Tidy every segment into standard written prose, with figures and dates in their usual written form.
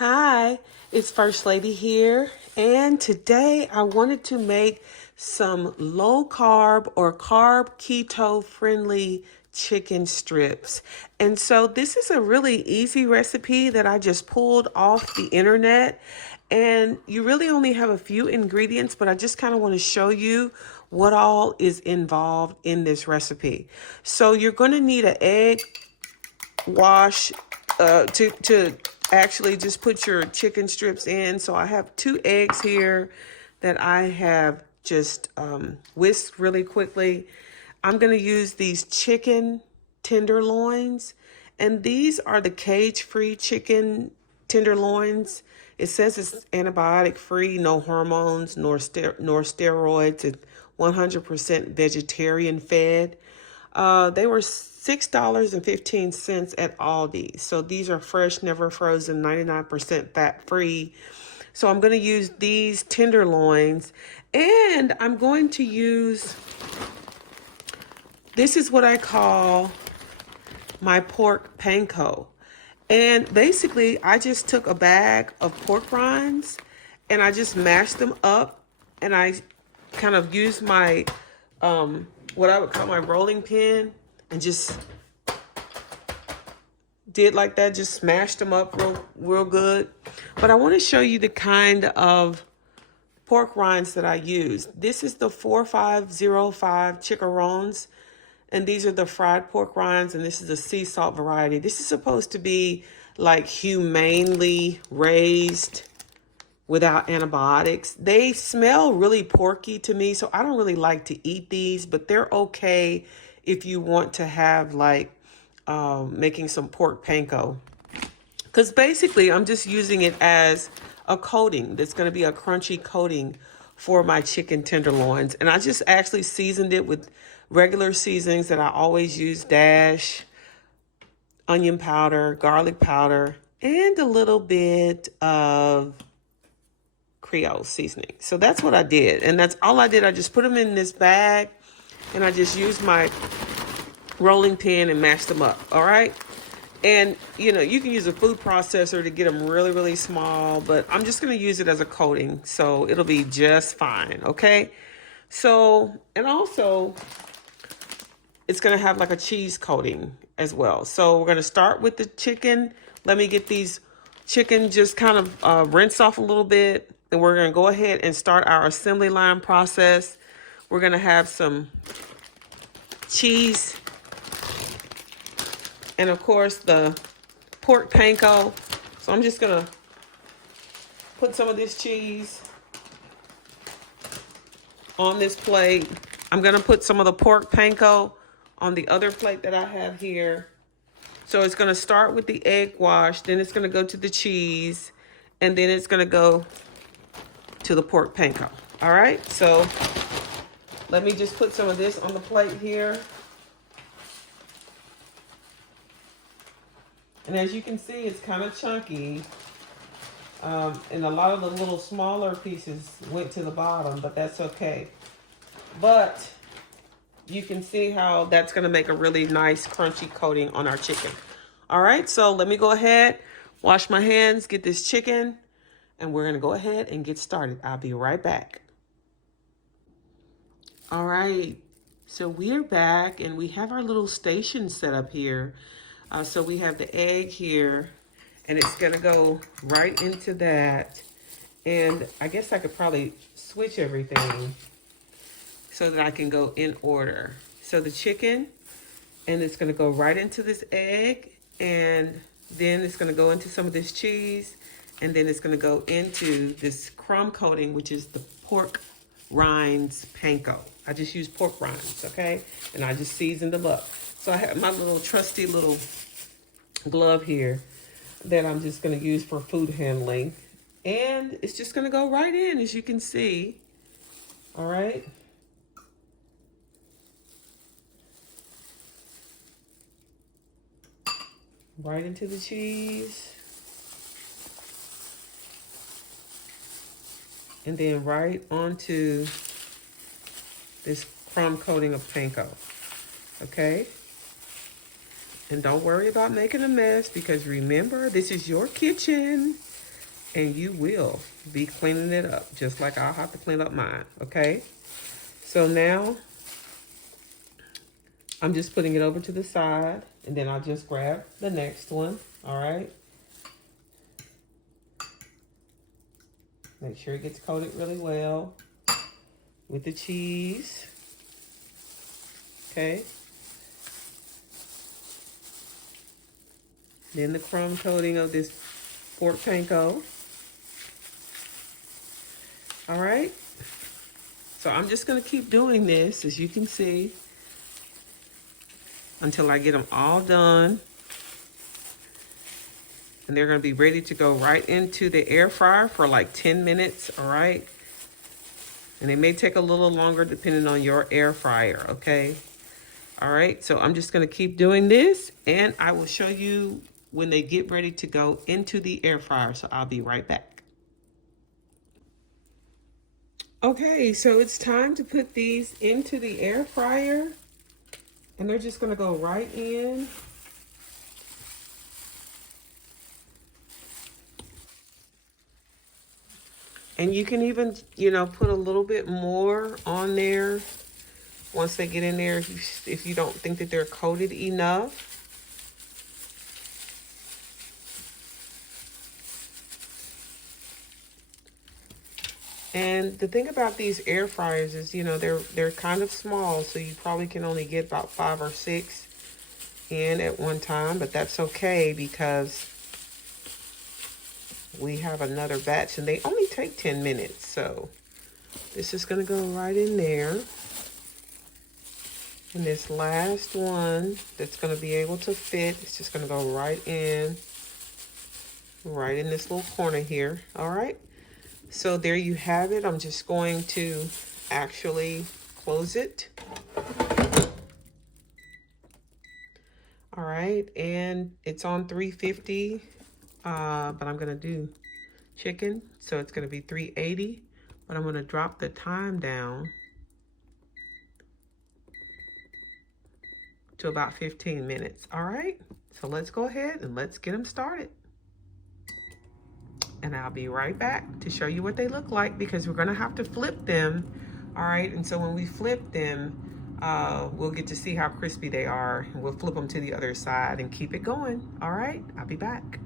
Hi, it's First Lady here, and today I wanted to make some low carb or carb keto friendly chicken strips. And so this is a really easy recipe that I just pulled off the internet. And you really only have a few ingredients, but I just kind of want to show you what all is involved in this recipe. So you're going to need an egg wash to actually just put your chicken strips in. So I have 2 eggs here that I have just whisked really quickly. I'm going to use these chicken tenderloins, and these are the cage-free chicken tenderloins. It says it's antibiotic free, no hormones, nor steroids. It's 100% vegetarian fed. They were $6.15 at Aldi. So these are fresh, never frozen, 99% fat free. So I'm going to use these tenderloins, and I'm going to use, this is what I call my pork panko. And basically, I just took a bag of pork rinds and I just mashed them up, and I kind of used my what I would call my rolling pin and just did like that, just smashed them up real good. But I want to show you the kind of pork rinds that I use. This is the 4505 Chicharrones, and these are the fried pork rinds, and this is the sea salt variety. This is supposed to be like humanely raised without antibiotics. They smell really porky to me, so I don't really like to eat these, but they're okay if you want to have like making some pork panko. Because basically I'm just using it as a coating. That's going to be a crunchy coating for my chicken tenderloins. And I just actually seasoned it with regular seasonings that I always use: dash, onion powder, garlic powder, and a little bit of Creole seasoning. So that's what I did. And that's all I did. I just put them in this bag and I just used my rolling pin and mashed them up. All right. And, you know, you can use a food processor to get them really, really small, but I'm just going to use it as a coating. So it'll be just fine. Okay. So, and also it's going to have like a cheese coating as well. So we're going to start with the chicken. Let me get these chicken just kind of rinse off a little bit. And we're going to go ahead and start our assembly line process. We're going to have some cheese and, of course, the pork panko. So I'm just going to put some of this cheese on this plate. I'm going to put some of the pork panko on the other plate that I have here. So it's going to start with the egg wash, then it's going to go to the cheese, and then it's going to go to the pork panko. All right, so let me just put some of this on the plate here. And as you can see, it's kind of chunky. And a lot of the little smaller pieces went to the bottom, but that's okay. But you can see how that's going to make a really nice crunchy coating on our chicken. All right, so let me go ahead, wash my hands, get this chicken, and we're going to go ahead and get started. I'll be right back. All right, so we're back and we have our little station set up here. So we have the egg here, and it's going to go right into that. And I guess I could probably switch everything so that I can go in order. So the chicken, and it's going to go right into this egg, and then it's going to go into some of this cheese, and then it's going to go into this crumb coating, which is the pork rinds panko. I just use pork rinds, okay? And I just seasoned them up. So I have my little trusty little glove here that I'm just going to use for food handling. And it's just going to go right in, as you can see. All right. Right into the cheese. And then right onto this crumb coating of panko. Okay? And don't worry about making a mess, because remember, this is your kitchen. and you will be cleaning it up, just like I'll have to clean up mine, okay? So now, I'm just putting it over to the side, and then I'll just grab the next one, all right? Make sure it gets coated really well with the cheese, okay? Then the crumb coating of this pork panko. All right. So I'm just gonna keep doing this, as you can see, until I get them all done. And they're gonna be ready to go right into the air fryer for like 10 minutes, all right? And it may take a little longer depending on your air fryer, okay? All right, so I'm just gonna keep doing this, and I will show you when they get ready to go into the air fryer, so I'll be right back. Okay, so it's time to put these into the air fryer, and they're just gonna go right in. And you can even, you know, put a little bit more on there once they get in there if you don't think that they're coated enough. And the thing about these air fryers is, you know, they're kind of small, so you probably can only get about 5 or 6 in at one time, but that's okay because we have another batch and they only take 10 minutes. So this is gonna go right in there. And this last one that's gonna be able to fit, it's just gonna go right in this little corner here, all right? So there you have it. I'm just going to actually close it. All right, and it's on 350, but I'm gonna do chicken, so it's gonna be 380, but I'm gonna drop the time down to about 15 minutes, all right? So let's go ahead and let's get them started. And I'll be right back to show you what they look like, because we're gonna have to flip them, all right? And so when we flip them, we'll get to see how crispy they are. And we'll flip them to the other side and keep it going, all right? I'll be back.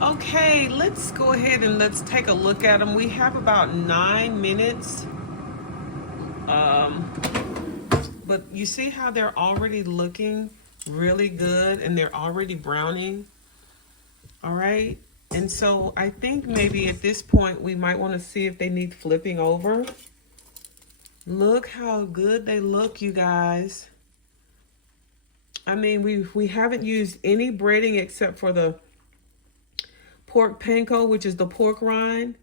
Okay, let's go ahead and let's take a look at them. We have about 9 minutes. But you see how they're already looking really good and they're already browning? All right, and so I think maybe at this point we might want to see if they need flipping over. Look how good they look, you guys. I mean, we haven't used any breading except for the pork panko, which is the pork rind.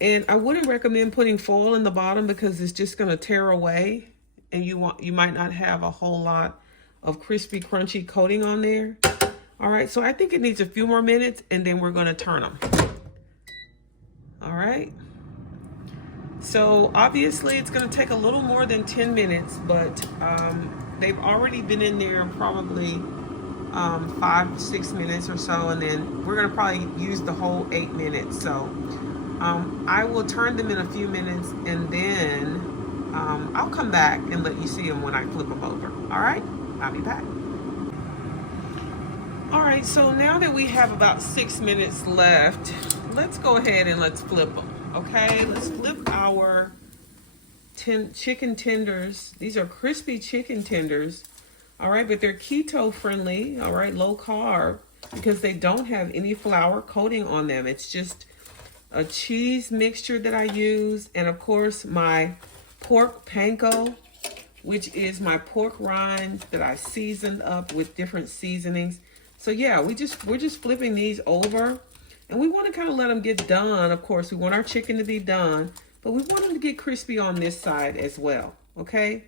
And I wouldn't recommend putting foil in the bottom because it's just going to tear away, and you might not have a whole lot of crispy, crunchy coating on there. All right, so I think it needs a few more minutes, and then we're gonna turn them. All right. So obviously it's gonna take a little more than 10 minutes, but they've already been in there probably 5 to 6 minutes or so, and then we're gonna probably use the whole 8 minutes. So I will turn them in a few minutes, and then I'll come back and let you see them when I flip them over. All right, I'll be back. All right, so now that we have about 6 minutes left, let's go ahead and let's flip them, okay? Let's flip our chicken tenders. These are crispy chicken tenders, all right? But they're keto friendly, all right? Low carb, because they don't have any flour coating on them. It's just a cheese mixture that I use, and of course my pork panko, which is my pork rind that I seasoned up with different seasonings. So yeah, we're just flipping these over, and we want to kind of let them get done. Of course, we want our chicken to be done, but we want them to get crispy on this side as well, okay?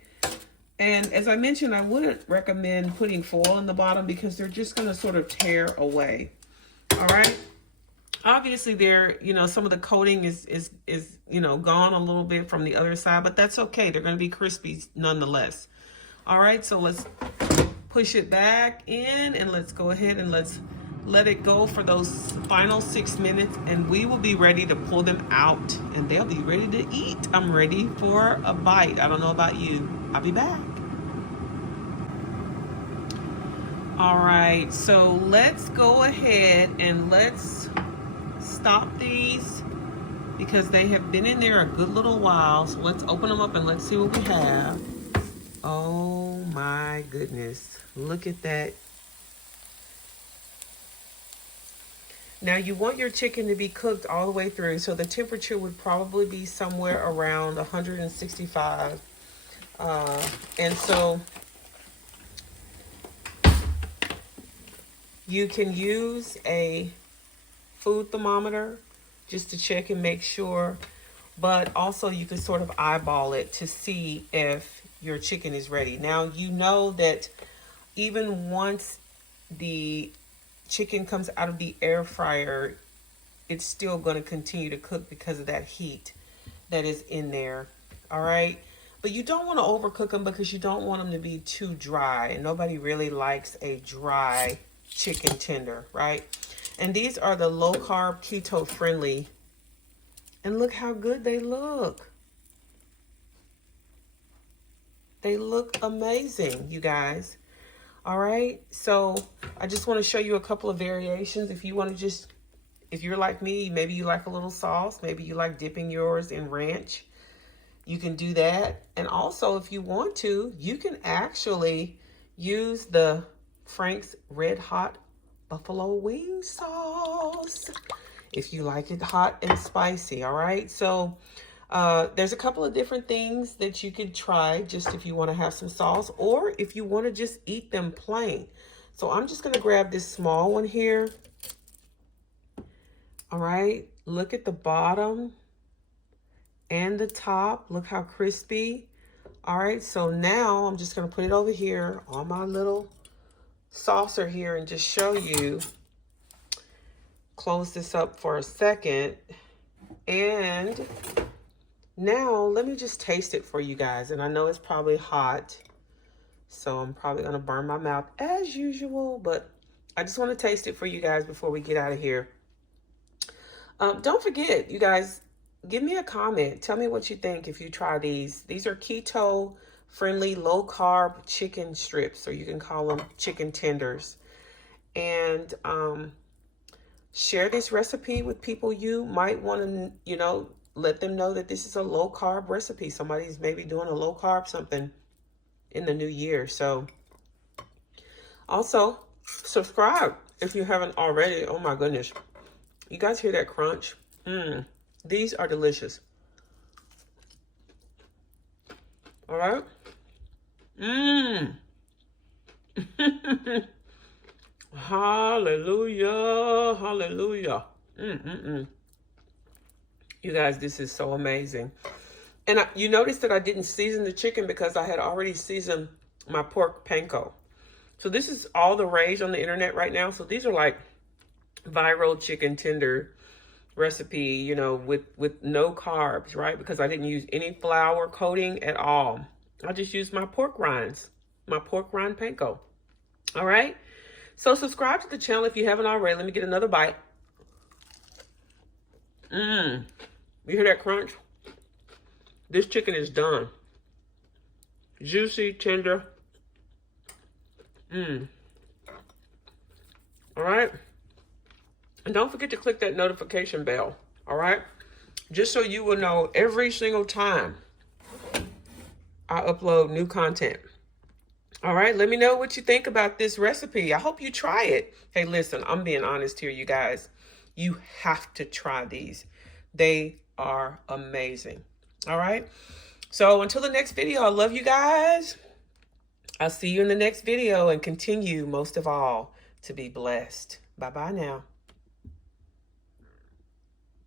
And as I mentioned, I wouldn't recommend putting foil in the bottom because they're just going to sort of tear away, all right? Obviously, they're, you know, some of the coating is you know, gone a little bit from the other side, but that's okay. They're going to be crispy nonetheless. All right, so let's push it back in, and let's go ahead and let's let it go for those final 6 minutes, and we will be ready to pull them out and they'll be ready to eat. I'm ready for a bite. I don't know about you. I'll be back. All right, so let's go ahead and let's stop these because they have been in there a good little while. So let's open them up and let's see what we have. Oh my goodness, look at that. Now you want your chicken to be cooked all the way through, so the temperature would probably be somewhere around 165. And so you can use a food thermometer just to check and make sure, but also you can sort of eyeball it to see if your chicken is ready. Now you know that even once the chicken comes out of the air fryer, it's still going to continue to cook because of that heat that is in there. All right, but you don't want to overcook them because you don't want them to be too dry, and nobody really likes a dry chicken tender, right? And these are the low carb, keto friendly, and look how good they look. They look amazing, you guys. All right, so I just want to show you a couple of variations. If you want to just, if you're like me, maybe you like a little sauce, maybe you like dipping yours in ranch, you can do that. And also, if you want to, you can actually use the Frank's Red Hot Buffalo Wing Sauce if you like it hot and spicy. All right, so there's a couple of different things that you could try just if you want to have some sauce or if you want to just eat them plain. So I'm just going to grab this small one here. All right, look at the bottom and the top. Look how crispy. All right, so now I'm just going to put it over here on my little saucer here and just show you. Close this up for a second. And now, let me just taste it for you guys. And I know it's probably hot, so I'm probably going to burn my mouth as usual, but I just want to taste it for you guys before we get out of here. Don't forget, you guys, give me a comment. Tell me what you think if you try these. These are keto-friendly, low-carb chicken strips, or you can call them chicken tenders. And share this recipe with people you might want to, you know, let them know that this is a low carb recipe. Somebody's maybe doing a low carb something in the new year. So also subscribe if you haven't already. Oh my goodness. You guys hear that crunch? These are delicious. All right. Hallelujah. Hallelujah. You guys, this is so amazing. And you notice that I didn't season the chicken because I had already seasoned my pork panko. So this is all the rage on the internet right now. So these are like viral chicken tender recipe, you know, with no carbs, right? Because I didn't use any flour coating at all. I just used my pork rinds, my pork rind panko. All right. So subscribe to the channel if you haven't already. Let me get another bite. You hear that crunch? This chicken is done. Juicy, tender. All right. And don't forget to click that notification bell. All right. Just so you will know every single time I upload new content. All right. Let me know what you think about this recipe. I hope you try it. Hey, listen, I'm being honest here, you guys. You have to try these. They are amazing. All right. So until the next video, I love you guys. I'll see you in the next video and continue, most of all, to be blessed. Bye-bye now.